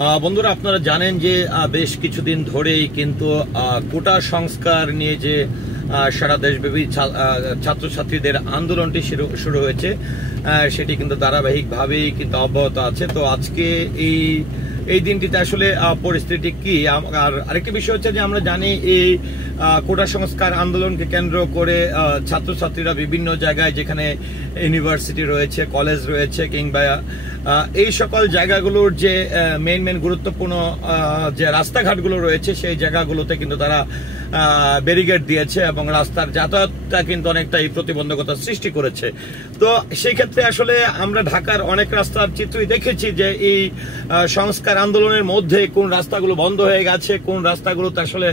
বন্ধুরা, আপনারা জানেন যে বেশ কিছুদিন ধরেই কিন্তু কোটা সংস্কার নিয়ে যে সারা দেশব্যাপী ছাত্রছাত্রীদের আন্দোলনটি শুরু হয়েছে, সেটি কিন্তু ধারাবাহিকভাবেই কিন্তু অব্যাহত আছে। তো আজকে এই দিনটিতে আসলে পরিস্থিতি কি, আর আরেকটি বিষয় হচ্ছে যে আমরা জানি এই কোটা সংস্কার আন্দোলনকে কেন্দ্র করে ছাত্রছাত্রীরা বিভিন্ন জায়গায়, যেখানে ইউনিভার্সিটি রয়েছে, কলেজ রয়েছে, কিংবা এই সকল জায়গাগুলোর যে মেইন গুরুত্বপূর্ণ যে রাস্তাঘাটগুলো রয়েছে, সেই জায়গাগুলোতে কিন্তু তারা ব্যারিকেড দিয়েছে এবং রাস্তার যাতায়াতটা কিন্তু অনেকটাই প্রতিবন্ধকতা সৃষ্টি করেছে। তো সেই ক্ষেত্রে আসলে আমরা ঢাকার অনেক রাস্তার চিত্রই দেখেছি যে এই সংস্কার আন্দোলনের মধ্যে কোন রাস্তাগুলো বন্ধ হয়ে গেছে, কোন রাস্তাগুলোতে আসলে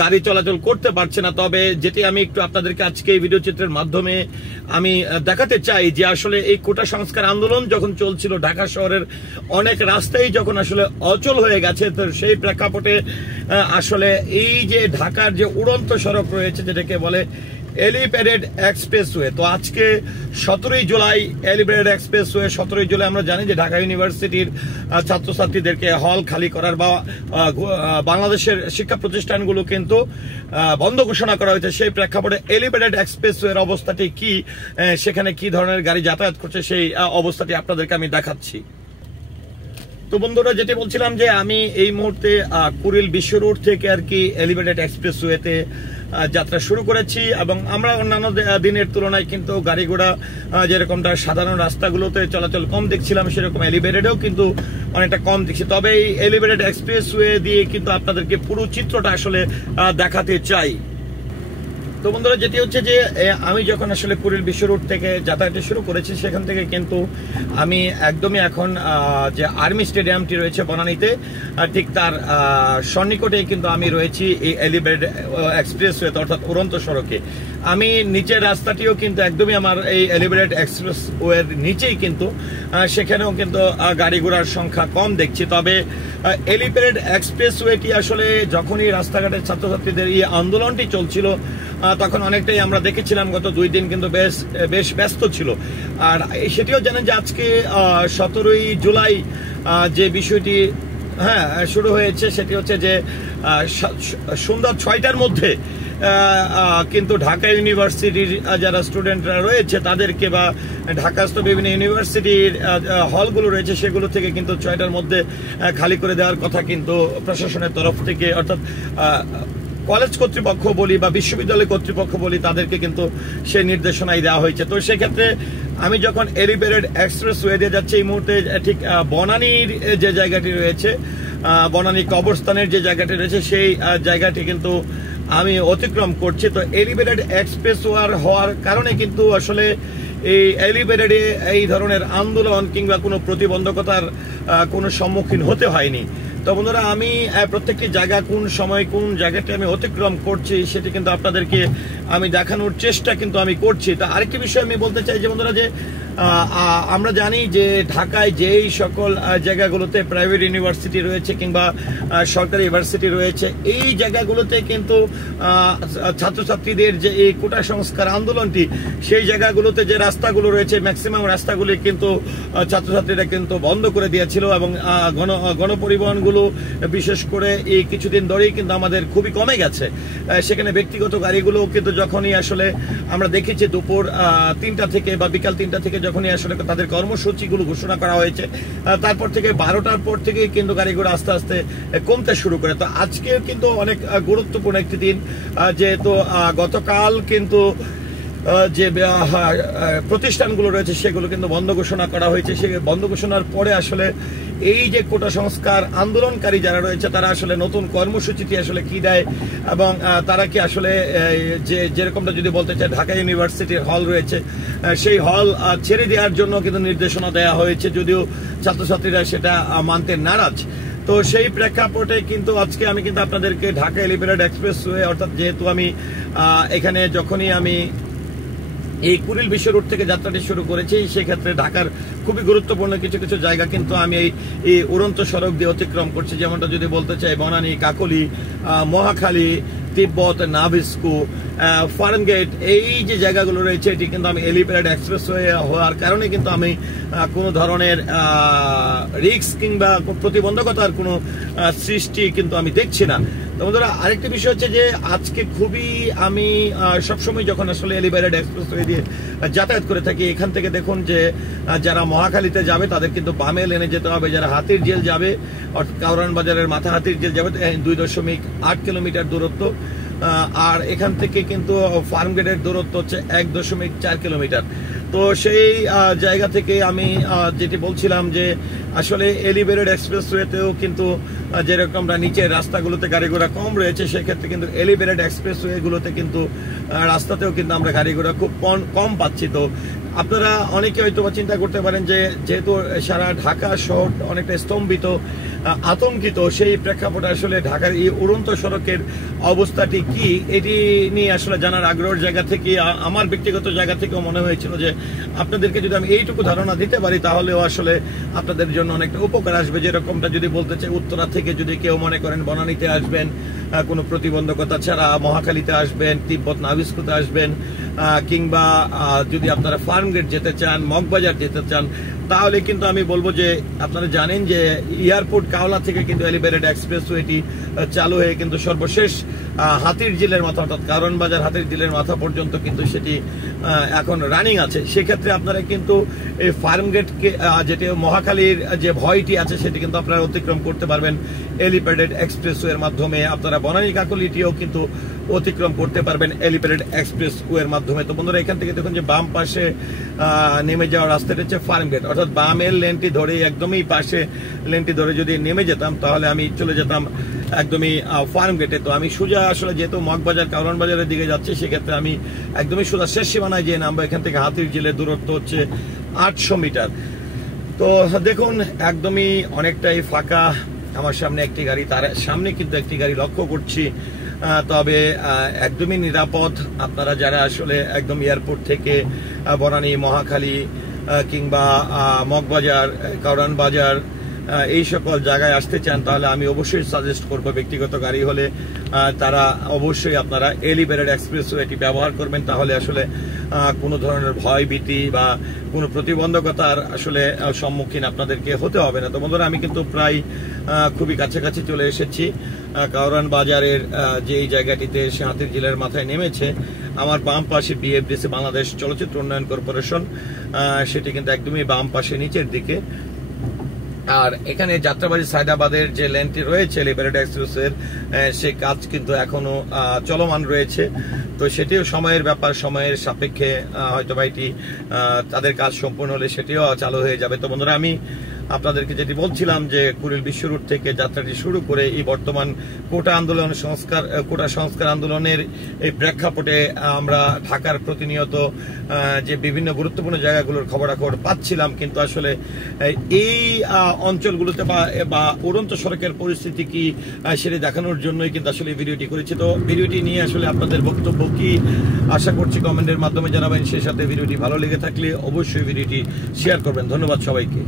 গাড়ি চলাচল করতে পারছে না। তবে যেটি আমি একটু আপনাদেরকে আজকে এই ভিডিও চিত্রের মাধ্যমে আমি দেখাতে চাই যে আসলে এই কোটা সংস্কার আন্দোলন যখন চলছিল, ঢাকা শহরের অনেক রাস্তাই যখন আসলে অচল হয়ে গেছে, তো সেই প্রেক্ষাপটে আসলে এই যে ঢাকার যে উড়ন্ত সড়ক রয়েছে, যেটাকে বলে এলিভেটেড এক্সপ্রেসওয়ে, তো আজকে 17ই জুলাই এলিভেটেড এক্সপ্রেসওয়ে 17ই জুলাই আমরা জানি যে ঢাকা ইউনিভার্সিটির ছাত্রছাত্রীদেরকে হল খালি করার বা বাংলাদেশের শিক্ষা প্রতিষ্ঠানগুলো কিন্তু বন্ধ ঘোষণা করা হয়েছে। সেই প্রেক্ষাপটে এলিভেটেড এক্সপ্রেসওয়ের অবস্থাটি কি, সেখানে কি ধরনের গাড়ি যাতায়াত করছে, সেই অবস্থাটি আপনাদেরকে আমি দেখাচ্ছি। তো বন্ধুরা, যেটি বলছিলাম যে আমি এই মুহূর্তে কুড়িল বিশ্ব রোড থেকে আর কি এলিভেটেড এক্সপ্রেসওয়েতে যাত্রা শুরু করেছি, এবং আমরা অন্যান্য দিনের তুলনায় কিন্তু গাড়ি ঘোড়া যেরকমটা সাধারণ রাস্তাগুলোতে চলাচল কম দেখছিলাম, সেরকম এলিভেটেডেও কিন্তু অনেকটা কম দেখছি। তবে এই এলিভেটেড এক্সপ্রেসওয়ে দিয়ে কিন্তু আপনাদেরকে পুরো চিত্রটা আসলে দেখাতে চাই। তো বন্ধুরা, যেটি হচ্ছে যে আমি যখন আসলে কুড়িল বিশ্ব রোড থেকে যাতায়াত শুরু করেছি, সেখান থেকে কিন্তু আমি একদমই এখন যে আর্মি স্টেডিয়ামটি রয়েছে বনানীতে, ঠিক তার সন্নিকটেই কিন্তু আমি রয়েছি এই এলিভেটেড এক্সপ্রেসওয়েতে, অর্থাৎ উড়ন্ত সড়কে। আমি নিচের রাস্তাটিও কিন্তু একদমই আমার এই এলিভেটেড এক্সপ্রেসওয়ের নিচেই, কিন্তু সেখানেও কিন্তু গাড়ি ঘোড়ার সংখ্যা কম দেখছি। তবে এলিভেটেড এক্সপ্রেসওয়েটি আসলে যখনই রাস্তাঘাটের ছাত্রছাত্রীদের এই আন্দোলনটি চলছিল, তখন অনেকটাই আমরা দেখেছিলাম গত 2 দিন কিন্তু বেশ ব্যস্ত ছিল। আর সেটিও জানেন যে আজকে 17ই জুলাই যে বিষয়টি শুরু হয়েছে, সেটি হচ্ছে যে সন্ধ্যা 6টার মধ্যে কিন্তু ঢাকা ইউনিভার্সিটির যারা স্টুডেন্টরা রয়েছে তাদেরকে, বা ঢাকাস্থ বিভিন্ন ইউনিভার্সিটির হলগুলো রয়েছে, সেগুলো থেকে কিন্তু 6টার মধ্যে খালি করে দেওয়ার কথা কিন্তু প্রশাসনের তরফ থেকে, অর্থাৎ কলেজ কর্তৃপক্ষ বলি বা বিশ্ববিদ্যালয় কর্তৃপক্ষ বলি, তাদেরকে কিন্তু সেই নির্দেশনাই দেওয়া হয়েছে। তো সেক্ষেত্রে আমি যখন এলিভেটেড এক্সপ্রেসওয়ে দিয়ে যাচ্ছি, এই মুহূর্তে ঠিক বনানীর যে জায়গাটি রয়েছে, বনানী কবরস্থানের যে জায়গাটি রয়েছে, সেই জায়গাটি কিন্তু আমি অতিক্রম করছি। তো এলিভেটেড এক্সপ্রেসওয়ে হওয়ার কারণে কিন্তু আসলে এই এলিভেটেডে এই ধরনের আন্দোলন কিংবা কোনো প্রতিবন্ধকতার কোনো সম্মুখীন হতে হয়নি। তো বন্ধুরা, আমি প্রত্যেকটি জায়গা কোন সময় কোন জায়গাটি আমি অতিক্রম করছি, সেটি কিন্তু আপনাদেরকে আমি দেখানোর চেষ্টা কিন্তু আমি করছি। তো আরেকটি বিষয় আমি বলতে চাই যে বন্ধুরা, যে আমরা জানি যে ঢাকায় যেই সকল জায়গাগুলোতে প্রাইভেট ইউনিভার্সিটি রয়েছে কিংবা সরকারি ইউনিভার্সিটি রয়েছে, এই জায়গাগুলোতে কিন্তু ছাত্রছাত্রীদের যে এই কোটা সংস্কার আন্দোলনটি, সেই জায়গাগুলোতে যে রাস্তাগুলো রয়েছে, ম্যাক্সিমাম রাস্তাগুলি কিন্তু ছাত্রছাত্রীরা কিন্তু বন্ধ করে দিয়েছিল, এবং গণপরিবহনগুলো বিশেষ করে এই কিছুদিন ধরেই কিন্তু আমাদের খুবই কমে গেছে। সেখানে ব্যক্তিগত গাড়িগুলো কিন্তু যখনই আসলে আমরা দেখেছি দুপুর 3টা থেকে বা বিকাল 3টা থেকে যখনই আসলে তাদের কর্মসূচিগুলো ঘোষণা করা হয়েছে, তারপর থেকে 12টার পর থেকে কিন্তু গাড়িগুলো আস্তে আস্তে কমতে শুরু করে। তো আজকে কিন্তু অনেক গুরুত্বপূর্ণ একটি দিন, যেহেতু গতকাল কিন্তু যে প্রতিষ্ঠানগুলো রয়েছে সেগুলো কিন্তু বন্ধ ঘোষণা করা হয়েছে। সে বন্ধ ঘোষণার পরে আসলে এই যে কোটা সংস্কার আন্দোলনকারী যারা রয়েছে, তারা আসলে নতুন কর্মসূচিটি আসলে কি দেয়, এবং তারা কি আসলে যেরকমটা যদি বলতে চায়, ঢাকা ইউনিভার্সিটির হল রয়েছে, সেই হল ছেড়ে দেওয়ার জন্য কিন্তু নির্দেশনা দেওয়া হয়েছে, যদিও ছাত্রছাত্রীরা সেটা মানতে নারাজ। তো সেই প্রেক্ষাপটে কিন্তু আজকে আমি কিন্তু আপনাদেরকে ঢাকা এলিভেটেড এক্সপ্রেসওয়ে, অর্থাৎ যেহেতু আমি এখানে যখনই আমি এই কুড়িল বিশ্ব রোড থেকে যাত্রাটি শুরু করেছি, সেক্ষেত্রে ঢাকার খুবই গুরুত্বপূর্ণ কিছু কিছু জায়গা কিন্তু আমি এই উড়ন্ত সড়ক দিয়ে অতিক্রম করছি। যেমনটা যদি বলতে চাই, বনানী, কাকলী, মহাখালী, তিব্বত, নাভিস্কু, ফার্মগেট, এই যে জায়গাগুলো রয়েছে এটি কিন্তু আমি এলিপ্যাড এক্সপ্রেসওয়ে হওয়ার কারণে কিন্তু আমি কোনো ধরনের রিস্ক কিংবা প্রতিবন্ধকতার কোনো সৃষ্টি কিন্তু আমি দেখছি না। তো বন্ধুরা, আরেকটি বিষয় হচ্ছে যে আজকে খুবই আমি সবসময় যখন আসলে এলিভেটেড এক্সপ্রেসওয়ে দিয়ে যাতায়াত করে থাকি, এখান থেকে দেখুন যে যারা মহাখালীতে যাবে তাদের কিন্তু বামে লেনে যেতে হবে, যারা হাতির জেল যাবে অর্থাৎ কাউরান বাজারের মাথা হাতির জেল যাবে 2.8 কিলোমিটার দূরত্ব, আর এখান থেকে কিন্তু ফার্মগেটের দূরত্ব হচ্ছে 1.4 কিলোমিটার। তো সেই জায়গা থেকে আমি যেটি বলছিলাম যে আসলে এলিভেটেড এক্সপ্রেসওয়েতেও কিন্তু যেরকম আমরা নিচের রাস্তাগুলোতে গাড়ি ঘোড়া কম রয়েছে, সেক্ষেত্রে কিন্তু এলিভেটেড এক্সপ্রেসওয়েগুলোতে কিন্তু রাস্তাতেও কিন্তু আমরা গাড়ি ঘোড়া খুব কম পাচ্ছি। তো আপনারা অনেকে হয়তো চিন্তা করতে পারেন যে যেহেতু সারা ঢাকা শহর অনেকটা স্তম্ভিত, আতঙ্কিত, সেই প্রেক্ষাপটে আসলে ঢাকার এই উড়ন্ত সড়কের অবস্থাটি কি, এটি নিয়ে আসলে জানার আগ্রহের জায়গা থেকে আমার ব্যক্তিগত জায়গা থেকেও মনে হয়েছিল যে আপনাদেরকে যদি আমি এইটুকু ধারণা দিতে পারি তাহলেও আসলে আপনাদের জন্য অনেকটা উপকার আসবে। যেরকমটা যদি বলতে চাই, উত্তরা থেকে যদি কেউ মনে করেন বনানীতে আসবেন কোনো প্রতিবন্ধকতা ছাড়া, মহাখালীতে আসবেন, তিব্বত নাভিস্কুতে আসবেন, কিংবা যদি আপনারা ফার্মগেট যেতে চান, মগবাজার যেতে চান, তাহলে কিন্তু আমি বলবো যে আপনারা জানেন যে এয়ারপোর্ট কাওলা থেকে কিন্তু এলিভেটেড এক্সপ্রেসওয়েটি চালু হয়ে কিন্তু সর্বশেষ হাতির ঝিলের মাথা অর্থাৎ কারণ বাজার হাতির ঝিলের মাথা পর্যন্ত কিন্তু সেটি এখন রানিং আছে। সেক্ষেত্রে আপনারা কিন্তু এই ফার্মগেটকে যেটি মহাখালীর যে ভয়টি আছে সেটি কিন্তু আপনারা অতিক্রম করতে পারবেন এলিভেটেড এক্সপ্রেসওয়ের মাধ্যমে। আপনারা বনানী কাকলিটিও কিন্তু অতিক্রম করতে পারবেন এলিভেটেড এক্সপ্রেসওয়ের মাধ্যমে। তো বন্ধুরা, এখান থেকে দেখুন যে বাম পাশে নেমে যাওয়ার রাস্তাটা হচ্ছে ফার্মগেট, অর্থাৎ বামের লেনটি ধরে একদমই পাশে লেনটি ধরে যদি নেমে যেতাম তাহলে আমি চলে যেতাম একদমই ফার্মগেটে। তো আমি সোজা আসলে যেহেতু মগবাজার কাউরান বাজারের দিকে যাচ্ছি, সেক্ষেত্রে আমি একদমই সোজা শেষ সীমানায় যে নামবো। এখান থেকে হাতির ঝিলের দূরত্ব হচ্ছে 800 মিটার। তো দেখুন একদমই অনেকটাই ফাঁকা। আমার সামনে একটি গাড়ি, তার সামনে কিন্তু একটি গাড়ি লক্ষ্য করছি, তবে একদমই নিরাপদ। আপনারা যারা আসলে একদম এয়ারপোর্ট থেকে বনানী, মহাখালী কিংবা মগবাজার, কাউরান বাজার এই সকল জায়গায় আসতে চান, তাহলে আমি অবশ্যই সাজেস্ট করবো ব্যক্তিগত গাড়ি হলে তারা অবশ্যই আপনারা এলিভেটেড এক্সপ্রেসওয়েটি ব্যবহার করবেন। তাহলে আসলে কোনো ধরনের ভয় ভীতি বা কোনো প্রতিবন্ধকতার আসলে সম্মুখীন আপনাদেরকে হতে হবে না। তো বন্ধুরা, আমি কিন্তু প্রায় খুবই কাছাকাছি চলে এসেছি কাউরান বাজারের যে এই জায়গাটিতে এসে হাতির ঝিলের মাথায় নেমেছে। আমার বাম পাশে বিএফডিসি বাংলাদেশ চলচ্চিত্র উন্নয়ন কর্পোরেশন, সেটি কিন্তু একদমই বাম পাশে নিচের দিকে। আর এখানে যাত্রাবাড়ি সায়দাবাদের যে লেনটি রয়েছে এলিভেটেড এক্সপ্রেসওয়ের, সেই কাজ কিন্তু এখনো চলমান রয়েছে। তো সেটিও সময়ের ব্যাপার, সময়ের সাপেক্ষে হয়তো বা এটি তাদের কাজ সম্পূর্ণ হলে সেটিও চালু হয়ে যাবে। তো বন্ধুরা, আমি আপনাদেরকে যেটি বলছিলাম যে কুড়িল বিশ্ব রুট থেকে যাত্রাটি শুরু করে এই বর্তমান কোটা সংস্কার আন্দোলনের এই প্রেক্ষাপটে আমরা ঢাকার প্রতিনিয়ত যে বিভিন্ন গুরুত্বপূর্ণ জায়গাগুলোর খবরাখবর পাচ্ছিলাম, কিন্তু আসলে এই অঞ্চলগুলোতে বা উড়ন্ত সড়কের পরিস্থিতি কি সেটি দেখানোর জন্যই কিন্তু আসলে ভিডিওটি করেছি। তো ভিডিওটি নিয়ে আসলে আপনাদের বক্তব্য কি, আশা করছি কমেন্টের মাধ্যমে জানাবেন। সেই সাথে ভিডিওটি ভালো লেগে থাকলে অবশ্যই ভিডিওটি শেয়ার করবেন। ধন্যবাদ সবাইকে।